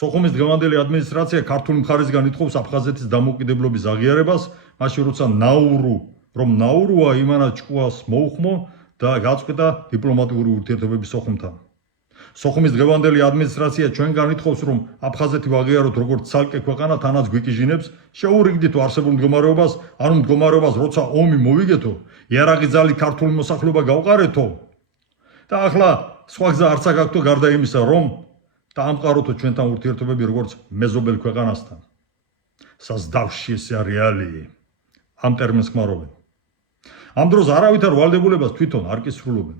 სოხუმის დღევანდელი ადმინისტრაცია ქართული მხარისგან ითხოვს აფხაზეთის დამოუკიდებლობის აღიარებას, მაშინ როცა ნაურუა იმანა ჭკუას მოუხმო და გაწყვიტა დიპლომატიური ურთიერთობები სოხუმთან. სოხუმის დღევანდელი ადმინისტრაცია ჩვენგან ითხოვს, რომ აფხაზეთი ვაღიაროთ როგორც ცალკე ქვეყანა, თანაც გვიკიჟინებს, შეურიგდით არსებულ მდგომარეობას, ანუ მდგომარეობას, როცა ომი მოვიგეთო, იარაღი ძალით ქართული მოსახლეობა გავყარეთო და ახლა სხვა გზა არც აგაქვთო გარდა იმისა, რომ დაამყაროთო ჩვენთან ურთიერთობები როგორც მეზობელ ქვეყანასთან. Создавшие რეალии. ამ ტერმინს ხმარობენ. ამ დროს არავითარ ვალდებულებას თვითონ არ კისრულობენ.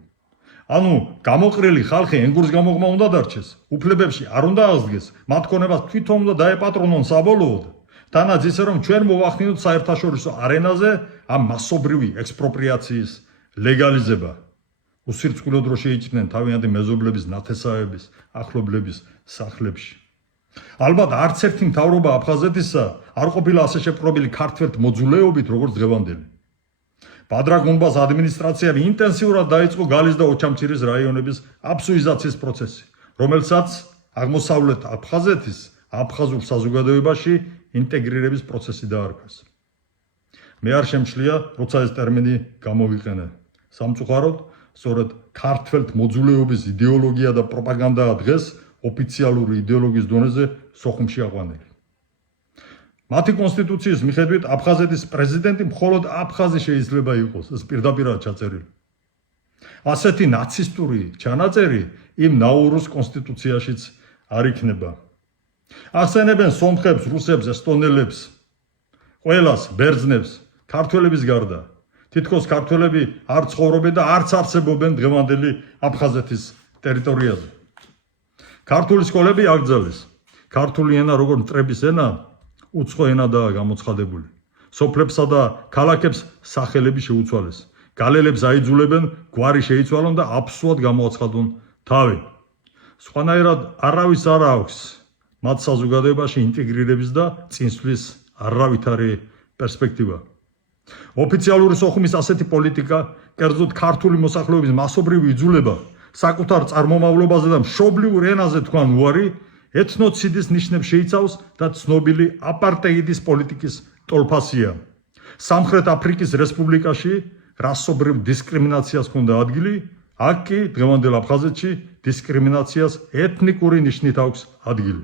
ანუ გამოყრილი ხალხი ენგურს გამოღმა უნდა დარჩეს, უფლებებში არ უნდა აღსდგეს, მათ ქონებას თვითონ უნდა დაეპატრონონ საბოლოოდ, თანაც ისე რომ ჩვენ მოვახდინოთ საერთაშორისო არენაზე ამ მასობრივი ექსპროპრიაციის ლეგალიზება. უსირწყვილოდ რო შეიჭრნენ თავიანთი მეზობლების ნათესავების, ახლობლების სახლებში. ალბათ არც ერთი მთავრობა აფხაზეთისა არ ყოფილა ასე შეპყრობილი ქართველთ მოძულეობით, როგორც დღევანდელი. ბადრაგუნბას ადმინისტრაციამ ინტენსიურად დაიწყო გალის და ოჩამჩირის რაიონების აბსუიზაციის პროცესი, რომელსაც აღმოსავლეთ აფხაზეთის აფხაზურ საზოგადოებაში ინტეგრირების პროცესი დაარქვეს. მე არ შემშლია, როცა ეს ტერმინი გამოვიყენე. სამწუხაროდ, სწორედ ქართველთ მოძულეობის იდეოლოგია და პროპაგანდაა დღეს ოფიციალური იდეოლოგიის დონეზე სოხუმში აყვანილი. მათი კონსტიტუციის მიხედვით აფხაზეთის პრეზიდენტი მხოლოდ აფხაზი შეიძლება იყოს, ეს პირდაპირაა ჩაწერილი. ასეთი ნაცისტური ჩანაწერი იმ ნაურუს კონსტიტუციაშიც არ იქნება. ახსენებენ სომხებს, რუსებს, ესტონელებს, ყველას, ბერძნებს, ქართველების გარდა. თითქოს ქართველები არ ცხოვრობენ და არც არსებობენ დღევანდელი აფხაზეთის ტერიტორიაზე. ქართული სკოლები აკრძალეს. ქართული ენა როგორც მტრების ენა უცხო ენადაა გამოცხადებული. სოფლებსა და ქალაქებს სახელები შეუცვალეს. გალელებს აიძულებენ გვარი შეიცვალონ და აბსოლუტურად გამოაცხადონ თავი. სხვანაირად არავის არ აქვს მათ საზოგადოებაში ინტეგრირების და წინსვლის არავითარი პერსპექტივა. ოფიციალური სოხუმის ასეთი პოლიტიკა, კერძოდ ქართული მოსახლეობის მასობრივი იძულება, საკუთარ წარმომავლობაზე და მშობლიურ ენაზე თქვან უარი, ეთნოციდის ნიშნებს შეიცავს და ცნობილი აპარტეიდის პოლიტიკის ტოლფასია. სამხრეთ აფრიკის რესპუბლიკაში რასობრივ დისკრიმინაციას ჰქონდა ადგილი, აქ კი დღევანდელ აფხაზეთში დისკრიმინაციას ეთნიკური ნიშნით აქვს ადგილი.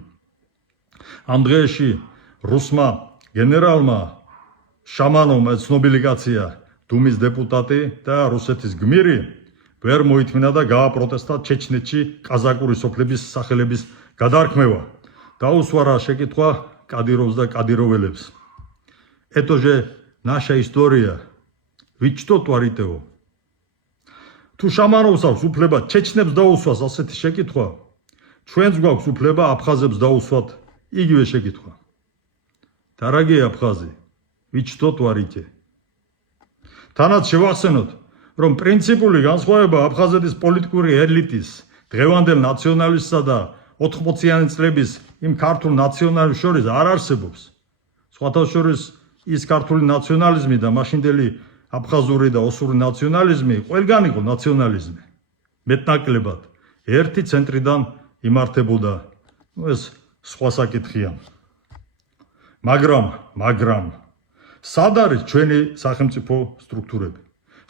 ამ დღეებში რუსმა გენერალმა შამანოვმა, ცნობილი კაცია, დუმის დეპუტატი და რუსეთის გმირი ვერ მოითმინა და გააპროტესტა ჩეჩნეთში ყაზაკური სოფლების სახელების გადარქმევა. დაუსვარა შეკითხვა კადიროვს და კადიროველებს. Это же наша история. Ведь что творите-о? თუ შამანოვს აქვს უფლება ჩეჩნებს დაუსვას ასეთი შეკითხვა, ჩვენც გვაქვს უფლება აფხაზებს დაუსვათ იგივე შეკითხვა. Дорогие აფხაზი, ведь что tворите? თანაც შევახსენოთ, რომ პრინციპული განსხვავება აფხაზეთის პოლიტიკური ელიტის, დღევანდელ ნაციონალისტსა და 80-იანი წლების იმ ქართულ ნაციონალიზმს შორის არ არსებობს. სხვათა შორის ის ქართული ნაციონალიზმი და მაშინდელი აფხაზური და ოსური ნაციონალიზმი ყველგან იყო ნაციონალიზმი. მეტნაკლებად ერთი ცენტრიდან იმართებოდა. ეს სხვა საკითხია. მაგრამ სად არის ჩვენი სახელმწიფო სტრუქტურები?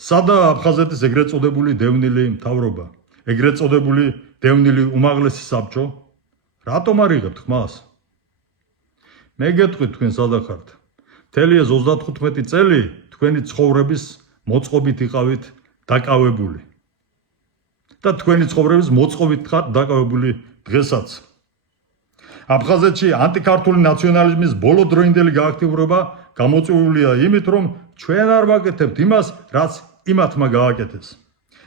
სადაა აფხაზეთის ეგრეთ წოდებული დევნილი მთავრობა, ეგრეთ წოდებული დევნილი უმაღლესი საბჭო? რატომ არ იღებთ ხმას? მე გეტყვით თქვენ სადა ხართ? მთელი ეს 35 წელი თქვენი ცხოვრების მოწყობით იყავით დაკავებული. და თქვენი ცხოვრების მოწყობით ხართ დაკავებული დღესაც. აფხაზეთში ანტიქართული ნაციონალიზმის ბოლოდროინდელი გააქტიურება გამოწვეულია იმით, რომ ჩვენ არ ვაკეთებთ იმას, რაც იმათმა გააკეთეს.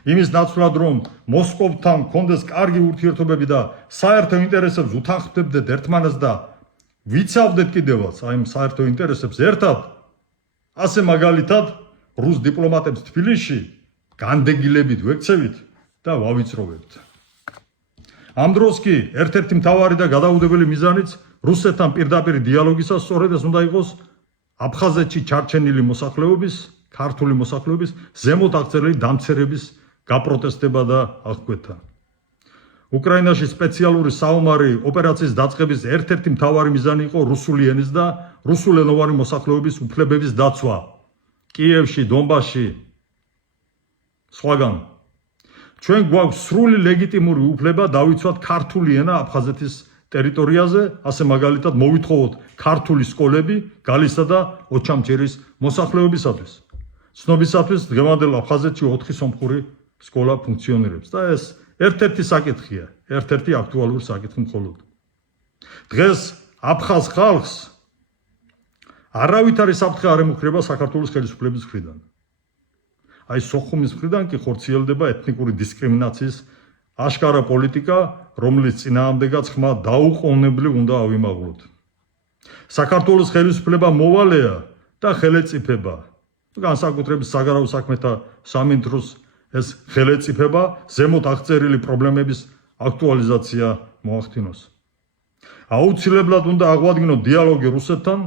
იმის ნაცვლად, რომ მოსკოვთან გქონდეს კარგი ურთიერთობები და საერთო ინტერესებს უთანხმდებდეთ ერთმანეთს და ვიცავდეთ კიდევაც აი იმ საერთო ინტერესებს ერთად, ასე მაგალითად რუს დიპლომატებს თბილისში განდეგილებით ვექცევით და ვავიწროვებთ. ამ დროს კი ერთ-ერთი მთავარი და გადაუდებელი მიზანიც რუსეთთან პირდაპირ დიალოგისას სწორედ ეს უნდა იყოს აფხაზეთში ჩარჩენილი მოსახლეობის, ქართული მოსახლეობის ზემოთ აღწერილი დამცერების გაპროტესტება და აღკვეთა. უკრაინაში სპეციალური საომარი ოპერაციის დაწყების ერთ-ერთი მთავარი მიზანი იყო რუსული ენის და რუსულენოვანი მოსახლეობის უფლებების დაცვა კიევში, დონბასში, სხვაგან. ჩვენ გვაქვს სრული ლეგიტიმური უფლება დავიცვათ ქართული ენა აფხაზეთის ტერიტორიაზე, ასე მაგალითად მოვითხოვოთ ქართული სკოლები გალისა და ოჩამჩირის მოსახლეობისათვის. ცნობისათვის დღევანდელ აფხაზეთში 4 სომხური სკოლა ფუნქციონირებს და ეს ერთ-ერთი საკითხია, ერთ-ერთი აქტუალური საკითხი მხოლოდ. დღეს აფხაზ ხალხს არავითარი საფრთხე არ ემუქრება საქართველოს ხელისუფლების მხრიდან. აი სოხუმის მხრიდან კი ხორციელდება ეთნიკური დისკრიმინაციის აშკარა პოლიტიკა, რომლის წინააღმდეგაც ხმა დაუყოვნებლივ უნდა ავიმაღლოთ. საქართველოს ხელისუფლება მოვალეა და ხელეწიფება. განსაკუთრებით საგარეო საქმეთა სამინისტროს ეს ხელეწიფება ზემოთ აღწერილი პრობლემების აქტუალიზაცია მოახდინოს. აუცილებლად უნდა აღვადგინოთ დიალოგი რუსეთთან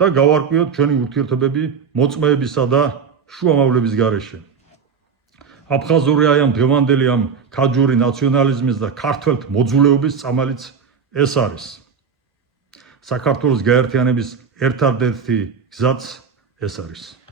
და გავარკვიოთ ჩვენი ურთიერთობები მოწმეებისა და შუამავლების გარეშე. აფხაზური აი ამ დღევანდელი ამ ქაჯური ნაციონალიზმის და ქართველთ მოძულეობის წამალიც ეს არის. საქართველოს გაერთიანების ერთადერთი გზაც ეს არის.